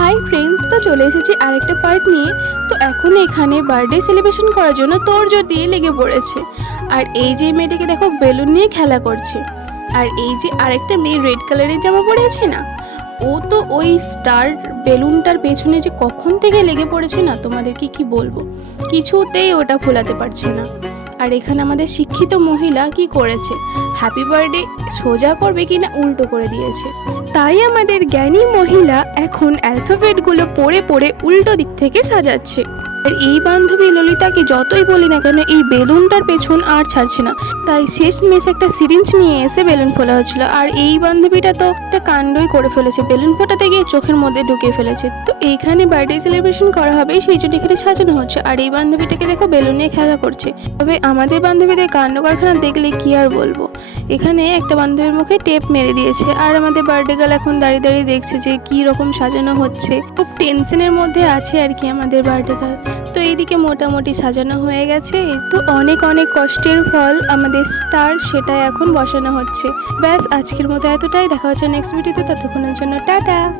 Hi friends, তো চলে এসেছি আরেকটা পার্ট নিয়ে। তো এখন এখানে বার্থডে সেলিব্রেশন করার জন্য তোড়জোড় দিয়ে লেগে পড়েছে। আর এই যে মেয়েটাকে দেখো বেলুন নিয়ে খেলা করছে। আর এই যে আরেকটা মেয়ে রেড কালারের জামা পরে আছে না, ও তো ওই স্টার বেলুনটার পেছনে যে কখন থেকে লেগে পড়েছে না, তোমাদেরকে কি বলবো, কিছুতেই ওটা ফোলাতে পারছে না। আর এখানে আমাদের শিক্ষিত মহিলা কি করেছে, হ্যাপি বার্থডে সোজা করবে কিনা উল্টো করে দিয়েছে। তাই আমাদের জ্ঞানী মহিলা এখন অ্যালফাবেটগুলো পড়ে পড়ে উল্টো দিক থেকে সাজাচ্ছে। আর এই বান্ধবী ললিতাকে যতই বলি না কেন, এই বেলুনটার পেছন আর ছাড়ছে না। তাই শেষমেশ একটা সিরিঞ্জ নিয়ে এসে বেলুন ফোলা হচ্ছিল। আর এই বান্ধবীটা তো একটা কাণ্ডই করে ফেলেছে, বেলুন ফোটাতে গিয়ে চোখের মধ্যে ঢুকিয়ে ফেলেছে। তো এইখানে বার্থডে সেলিব্রেশন করা হবে, সেই জন্য এখানে সাজানো হচ্ছে। আর এই বান্ধবীটাকে দেখো বেলুন নিয়ে খেলা করছে। তবে আমাদের বান্ধবীদের কাণ্ড কারখানা দেখলে কি আর বলবো। এখানে একটা বান্ধবীর মুখে টেপ মেরে দিয়েছে, আর আমাদের বার্থডে গার্ল এখন দাঁড়িয়ে দাঁড়িয়ে দেখছে যে কি রকম সাজানো হচ্ছে। খুব টেনশনের মধ্যে আছে আর কি আমাদের বার্থডে গার্ল। তো এইদিকে মোটামুটি সাজানো হয়ে গেছে। তো অনেক অনেক কষ্টের ফল আমাদের স্টার, সেটা এখন বসানো হচ্ছে। ব্যাস, আজকের মতো এতটাই। দেখা হচ্ছে নেক্সট ভিডিওতে, ততক্ষণের জন্য টাটা।